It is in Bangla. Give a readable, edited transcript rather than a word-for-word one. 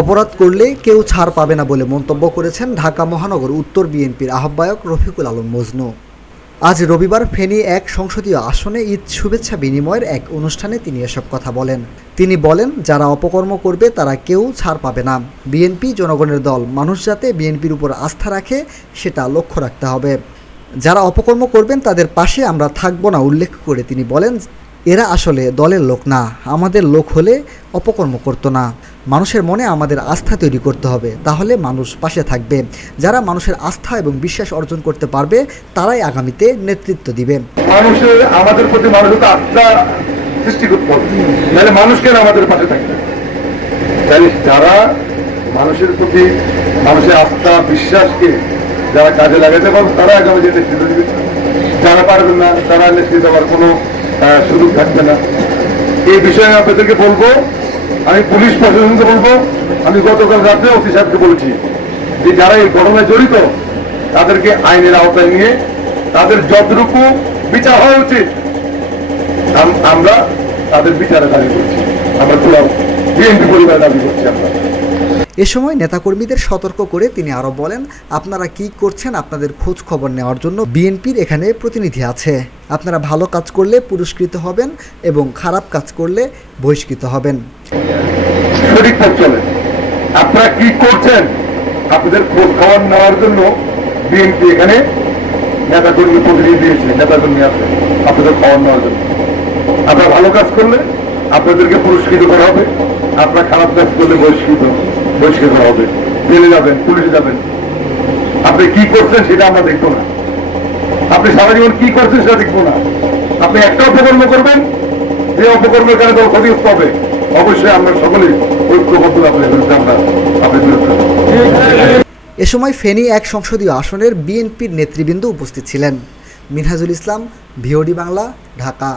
অপরাধ করলে কেউ ছাড় পাবে না বলে মন্তব্য করেছেন ঢাকা মহানগর উত্তর বিএনপির আহ্বায়ক রফিকুল আলম মজনু। আজ রবিবার ফেনী ১ সংসদীয় আসনে ঈদ শুভেচ্ছা বিনিময়ের এক অনুষ্ঠানে তিনি এসব কথা বলেন। তিনি বলেন, যারা অপকর্ম করবে তারা কেউ ছাড় পাবে না। বিএনপি জনগণের দল, মানুষ যাতে বিএনপির উপর আস্থা রাখে সেটা লক্ষ্য রাখতে হবে। যারা অপকর্ম করবেন তাদের পাশে আমরা থাকব না উল্লেখ করে তিনি বলেন, এরা আসলে দলের লোক না, আমাদের লোক হলে অপকর্ম করতো না। মানুষের মনে আমাদের আস্থা তৈরি করতে হবে, তাহলে মানুষ পাশে থাকবে। যারা মানুষের আস্থা এবং বিশ্বাস অর্জন করতে পারবে তারাই আগামীতে নেতৃত্ব দিবে। মানুষের আমাদের প্রতি মানুষের আস্থা সৃষ্টি করতে হবে, তাহলে মানুষকে আমাদের পাশে থাকবে। তাহলে যারা মানুষের প্রতি মানুষের আস্থা বিশ্বাসকে যারা কাজে লাগাতে পারবে তারা আগামীতে নেতৃত্ব দিবে। যারা পারবেন না তারা নেতৃত্ব দেওয়ার কোনো সুযোগ থাকবে না। এই বিষয়ে আপনাদেরকে বলবো, আমি পুলিশ প্রশাসনকে বলবো, আমি গতকাল রাত্রে ওসি সাহেবকে বলেছি যে যারা এই ঘটনায় জড়িত তাদেরকে আইনের আওতায় নিয়ে তাদের যতটুকু বিচার হওয়া উচিত আমরা তাদের বিচারে দাবি করছি। আমরা পুরো বিএনপি পরিবার দাবি করছি। আমরা এ সময় নেতাকর্মীদের সতর্ক করে তিনি আরও বলেন, আপনারা কি করছেন আপনাদের খোঁজ খবর নেওয়ার জন্য বিএনপির এখানে প্রতিনিধি আছে। আপনারা ভালো কাজ করলে পুরস্কৃত হবেন এবং খারাপ কাজ করলে বহিষ্কৃত হবেন। সঠিক পথ চলেন। আপনারা কি করছেন আপনাদের খোঁজ খবর নেওয়ার জন্য বিএনপি এখানে নেতাকর্মী প্রতিনিধি দিয়েছে, নেতাকর্মী আছে আপনাদের খবর নেওয়ার জন্য। আপনারা ভালো কাজ করলে আপনাদেরকে পুরস্কৃত করা হবে, আপনারা খারাপ কাজ করলে বহিষ্কৃত করা হবে, জেলে যাবেন, পুলিশে যাবেন। আপনি কি করছেন সেটা আমরা দেখবো না, আপনি সারা জীবন কি করছেন সেটা দেখবো না। আপনি একটা অপকর্ম করবেন, যে অপকর্মের কারণে দল ক্ষতিগ্রস্ত হবে, অবশ্যই আমরা সকলেই ঐক্যবদ্ধ আপনার বিরুদ্ধে আমরা আপনার বিরুদ্ধে। এ সময় ফেনী ১ সংসদীয় আসনের বিএনপির নেতৃবৃন্দ উপস্থিত ছিলেন। মিনহাজুল ইসলাম, ভিওডি বাংলা, ঢাকা।